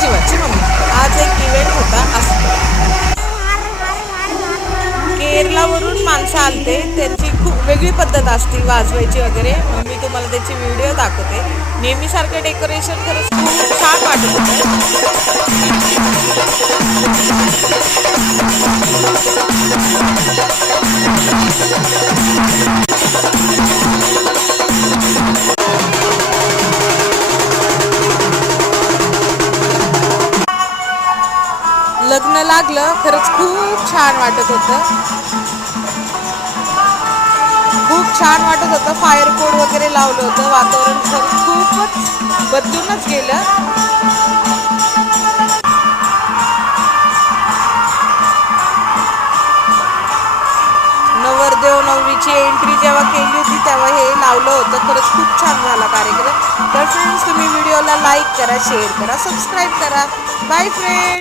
जीवाची मम्मी. आज एक इव्हेंट होता असं. केरलावरून माणसं आलते, त्यांची खूप वेगळी पद्धत असते वाजवायची वगैरे. मग मी तुम्हाला त्याची व्हिडिओ दाखवते. नेहमीसारखं डेकोरेशन खरंच खूप छान वाटत होतं. लग्न लागलं, खरंच खूप छान वाटत होतं. खूप छान वाटत होतं. फायर कोड वगैरे लावलं होतं. वातावरण खूपच बदलूनच गेलं. नवरदेव नवरीची एंट्री जेव्हा केली होती तेव्हा हे लावलं होतं. खरंच खूप छान झाला कार्यक्रम. तर फ्रेंड्स, तुम्ही व्हिडिओला लाईक करा, शेअर करा, सबस्क्राईब करा. Bye friends.